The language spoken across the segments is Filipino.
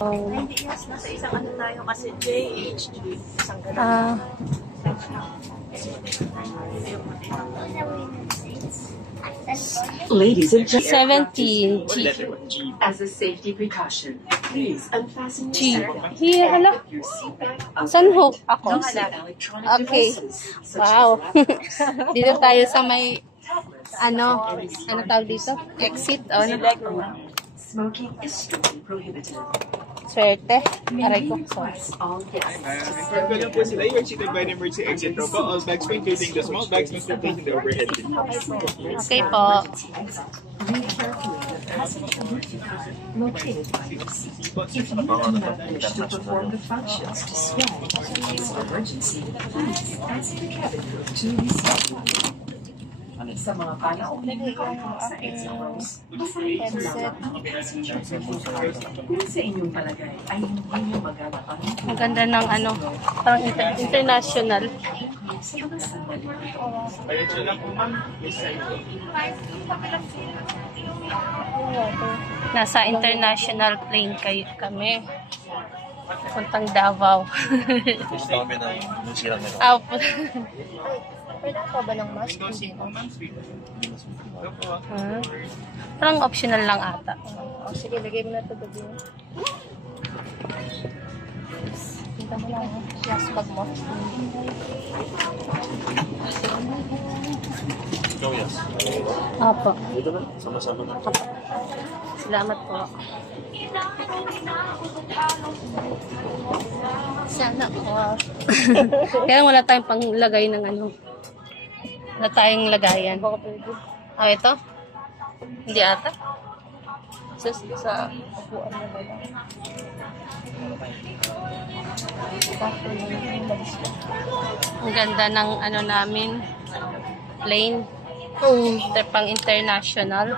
Oh. Hindi yes, nasa isang ano tayo kasi JHG. Isang ganun. Ladies and gentlemen, 17 G. as a safety precaution, please unfasten G. your seatbelt. Here, hala. Your seatbelt up. San hook ako? Use of electronic Okay. devices such Wow. as laptops, Dito tayo sa may, tablets, ano tawag dito? Exit? O, ano? Smoking is strictly prohibited. Swerte. Aray ko. Request all guests to Confirm ko lang po sila. You are seated by the emergency exit row po. All bags po, including the small bags, must be placed in the overhead bin. Okay po. read carefully the passenger route located by your seat. If you do not manage to perform the functions described in case of emergency, please ask the cabin crew to receive you. Sa mga panahon sa exit rows, basahin lamang ang passenger report. Kung sa inyong palagay ay hindi nyo magawa ang Ang ganda ng ano, parang international. sa mga sandali. Ayun siya lang po, ma'am. Nasa international plane kami. Puntang Davao. Gusto kami ng New Zealand nito. Opo. Pwede ka ba ng mask? Window seat po, ma'am. Sweet. Ito po. Parang optional lang ata. O sige, lagay mo na ito doon. Kita mo lang, last bag mo. Go, yes. Opo. Dito na, sama-sama na. Salamat po. Sana po. Kaya wala tayong panglagay ng ano. Wala tayong lagayan. Baka pwede. Ah, ito? Hindi ata? Sa upuan na ba lang. Ang ganda ng ano namin. Plane. Pang international.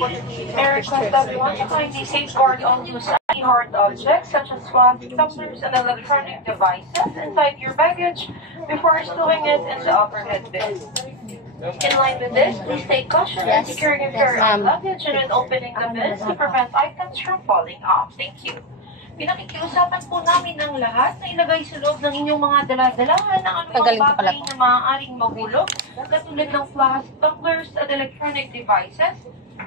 May request everyone to kindly safeguard all use any hard objects such as swabs, tumblers, and electronic devices inside your baggage before stowing it in the overhead bin. In line with this, please take caution in securing and carry-on luggage and when opening the bins to prevent items from falling off. Thank you. Pinakikiusapan po namin ang lahat na ilagay sa loob ng inyong mga daladalahan ang anumang bagay na maaaring mahulog, katulad ng flask, tumblers, at electronic devices,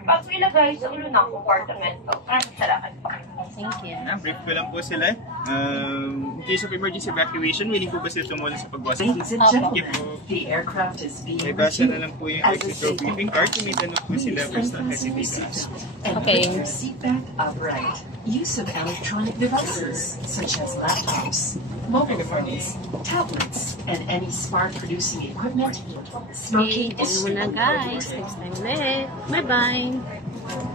bago ilagay sa ulo ng kompartamento. Maraming salamat po. Thank you. Brief ko lang po sila. In case of emergency evacuation, willing po ba sila tumulong sa pagwasa? Ladies and gentlemen, the aircraft is being May basa na reviewed lang po yung as a exit row safety briefing card. Kung may tanong po sila, Please basta unfasten your hesitate to ask. seatbelt and Okay. put your seat back upright. Use of electronic devices such as laptops, mobile phones, tablets, and any smart producing equipment. Smoking is Muna guys. Next time ulit. Bye-bye.